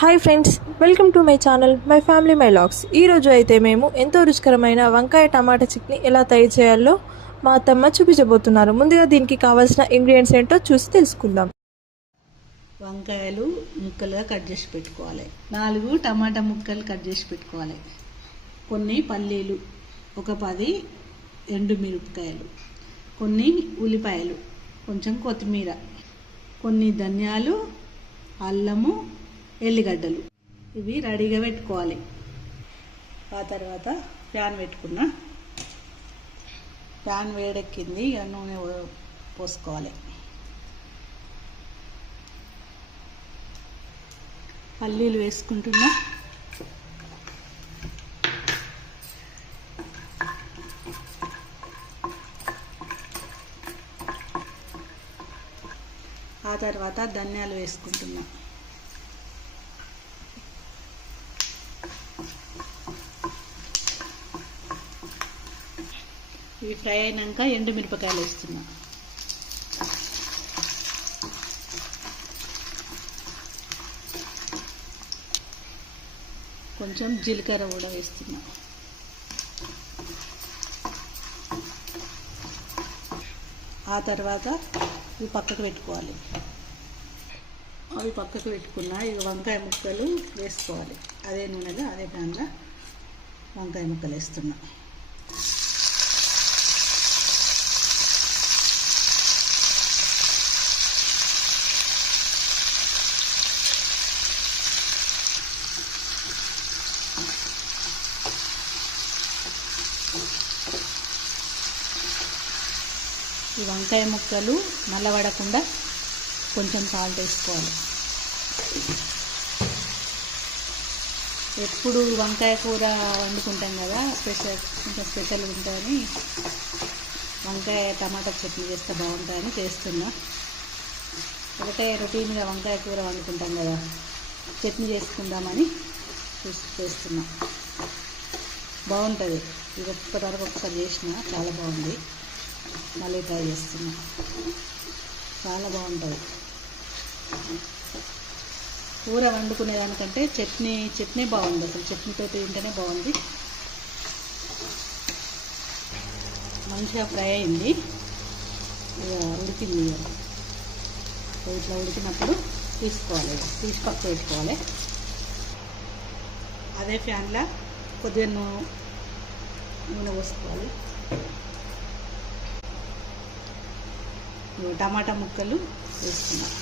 Hi friends welcome to my channel my family my logs ఈరోజు అయితే మేము ఎంతో రుచికరమైన వంకాయ టమాటా చిక్ని ఎలా తయారు చేయాలో మా అత్తమ్మ చూపించబోతున్నారు. ముందుగా దీనికి కావాల్సిన ఇంగ్రీడియంట్స్ ఏంటో చూసి తెలుసుకుందాం. వంకాయలు ముక్కలుగా కట్ చేసి పెట్టుకోవాలి. నాలుగు టమాటా ముక్కలు కట్ చేసి పెట్టుకోవాలి. కొన్ని పల్లీలు ఒక పది ఎండు మిరపకాయలు కొన్ని ఉల్లిపాయలు కొంచెం కొత్తిమీర కొన్ని ధనియాలు అల్లము ఎల్లిగడ్డలు. ఇవి రెడీగా పెట్టుకోవాలి. ఆ తర్వాత ప్యాన్ పెట్టుకున్నా. ప్యాన్ వేడెక్కింది ఇక నూనె పోసుకోవాలి. పల్లీలు వేసుకుంటున్నా. ఆ తర్వాత ధనియాలు వేసుకుంటున్నా. ఇవి ఫ్రై అయినాక ఎండు మిరపకాయలు వేస్తున్నా. కొంచెం జీలకర్ర కూడా వేస్తున్నా. ఆ తర్వాత ఇవి పక్కకు పెట్టుకోవాలి. అవి పక్కకు పెట్టుకున్న ఇక వంకాయ ముక్కలు వేసుకోవాలి. అదే నూనెలో అదే ప్యాన్లో వంకాయ ముక్కలు వేస్తున్నా. ఈ వంకాయ ముక్కలు నల్లబడకుండా కొంచెం సాల్ట్ వేసుకోవాలి. ఎప్పుడు వంకాయ కూర వండుకుంటాం కదా స్పెషల్ కొంచెం స్పెషల్ ఉంటుంది వంకాయ టమాటా చట్నీ చేస్తే బాగుంటుందని చేస్తున్నా. ఒకటే రొటీన్గా వంకాయ కూర వండుకుంటాం కదా చట్నీ చేసుకుందామని చూసి చేస్తున్నా. బాగుంటుంది. ఇది ఒక్కసారి ఒకసారి చేసిన చాలా బాగుంది. మళ్ళీ ట్రై చేస్తున్నా. చాలా బాగుంటుంది. కూర వండుకునే దానికంటే చట్నీ చట్నీ బాగుంది. అసలు చట్నీతో తింటేనే బాగుంది. మంచిగా ఫ్రై అయింది. ఇక ఉడికింది ఇట్లా ఉడికినప్పుడు తీసుకోవాలి. తీసి పక్క పెట్టుకోవాలి అదే ఫ్యాన్లో కొద్దిగా నూనె పోసుకోవాలి ఇగో టమాటా ముక్కలు వేసుకున్నాం.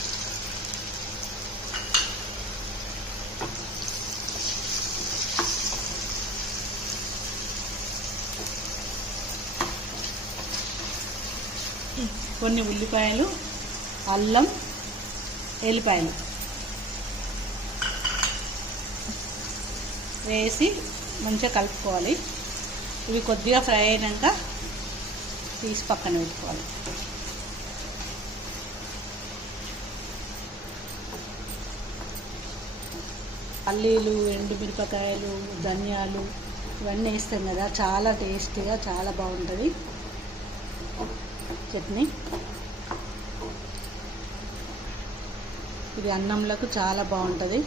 కొన్ని ఉల్లిపాయలు అల్లం ఎల్లిపాయలు వేసి మంచిగా కలుపుకోవాలి. ఇవి కొద్దిగా ఫ్రై అయినాక తీసి పక్కన పెట్టుకోవాలి. పల్లీలు ఎండు మిరపకాయలు ధనియాలు ఇవన్నీ వేస్తాం కదా. చాలా టేస్టీగా చాలా బాగుంటుంది. చట్నీ. ఇది అన్నంలకు చాలా బాగుంటుంది.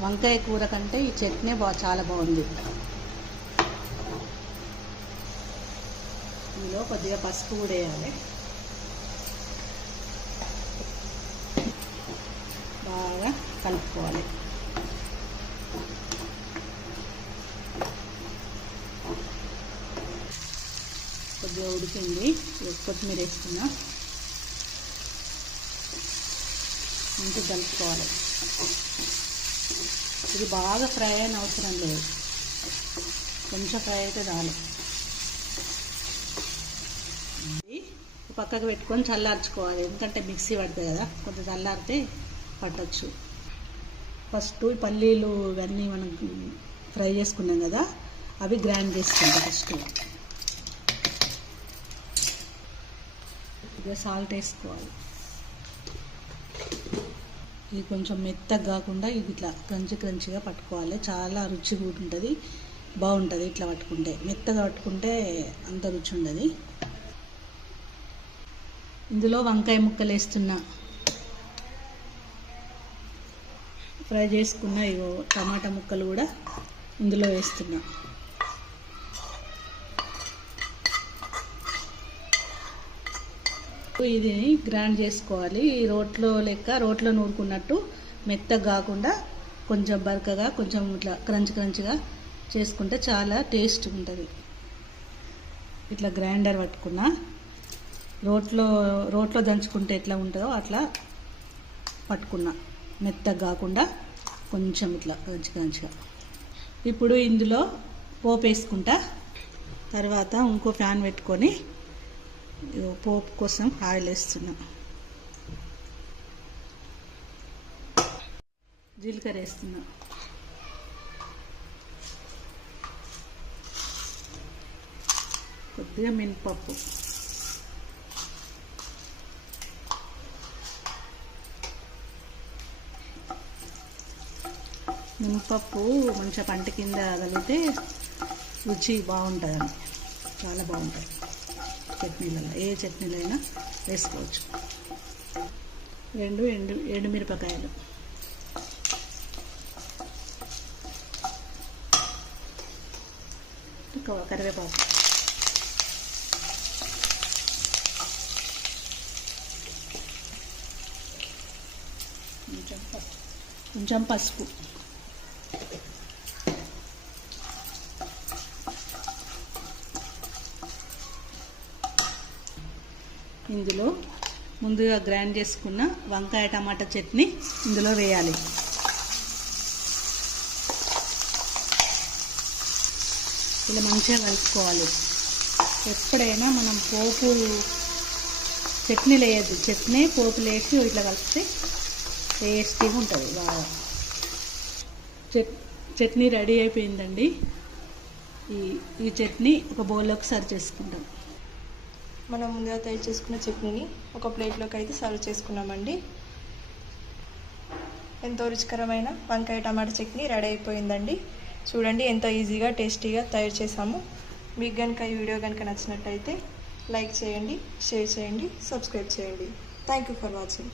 వంకాయ కూర కంటే ఈ చట్నీ బా చాలా బాగుంది. ఇందులో కొద్దిగా పసుపు కూడా వేయాలి. బాగా కలుపుకోవాలి. కొద్దిగా కొత్తిమీర వేసుకున్నా. మంచిగా కలుపుకోవాలి ఇది బాగా ఫ్రై అయిన అవసరం లేదు. కొంచెం ఫ్రై అయితే చాలు. పక్కకు పెట్టుకొని చల్లార్చుకోవాలి. ఎందుకంటే మిక్సీ పడుతుంది కదా కొంచెం చల్లారితే పట్టచ్చు. ఫస్ట్ పల్లీలు ఇవన్నీ మనం ఫ్రై చేసుకున్నాం కదా అవి గ్రైండ్ చేసుకుంటాం ఫస్ట్. కొద్దిగా సాల్ట్ వేసుకోవాలి. ఇది కొంచెం మెత్తగా కాకుండా ఇది ఇట్లా క్రంచి క్రంచిగా పట్టుకోవాలి. చాలా రుచిగా ఉంటుంది. బాగుంటుంది ఇట్లా పట్టుకుంటే. మెత్తగా పట్టుకుంటే అంత రుచి ఉండదు. ఇందులో వంకాయ ముక్కలు వేస్తున్నా. ఫ్రై చేసుకున్న ఇగో టమాటా ముక్కలు కూడా ఇందులో వేస్తున్నా. ఇది గ్రైండ్ చేసుకోవాలి. ఈ రోట్లో లెక్క రోట్లో నూరుకున్నట్టు మెత్తగా కాకుండా కొంచెం బరకగా కొంచెం ఇట్లా క్రంచ్ క్రంచ్గా చేసుకుంటే చాలా టేస్ట్ ఉంటుంది. ఇట్లా గ్రైండర్ పట్టుకున్న. రోట్లో రోట్లో దంచుకుంటే ఎట్లా ఉంటుందో అట్లా పట్టుకున్నా. మెత్తగా కాకుండా కొంచెం ఇట్లా క్రంచ్ క్రంచ్గా. ఇప్పుడు ఇందులో పోపు వేసుకుంటా. తర్వాత ఇంకో ఫ్యాన్ పెట్టుకొని పోపు కోసం ఆయిల్ వేస్తున్నా. జీలకర్ర వేస్తున్నా. కొద్దిగా మినపప్పు. మినపప్పు మంచిగా పంట కింద కలిగితే రుచి బాగుంటుంది చాలా బాగుంటుంది. చట్నీలలో ఏ చట్నీలైనా వేసుకోవచ్చు. రెండు ఎండు ఎండుమిరపకాయలు కరివేపాకు. కొంచెం పసుపు. ఇందులో ముందుగా గ్రైండ్ చేసుకున్న వంకాయ టమాటా చట్నీ ఇందులో వేయాలి. ఇలా మంచిగా కలుపుకోవాలి. ఎప్పుడైనా మనం పోపు చట్నీ వేయద్దు చట్నీ పోపు వేసి ఇట్లా కలిపితే టేస్టీగా ఉంటుంది బాగా. చట్ చట్నీ రెడీ అయిపోయిందండి. ఈ ఈ చట్నీ ఒక బౌల్లోకి సర్వ్ చేసుకుంటాం. మనం ముందుగా తయారు చేసుకున్న చట్నీని ఒక ప్లేట్లోకి అయితే సర్వ్ చేసుకున్నామండి. ఎంతో రుచికరమైన వంకాయ టమాటా చట్నీ రెడీ అయిపోయిందండి. చూడండి ఎంతో ఈజీగా టేస్టీగా తయారు చేసాము మీకు కనుక ఈ వీడియో కనుక నచ్చినట్టయితే లైక్ చేయండి షేర్ చేయండి సబ్స్క్రైబ్ చేయండి. Thank you for watching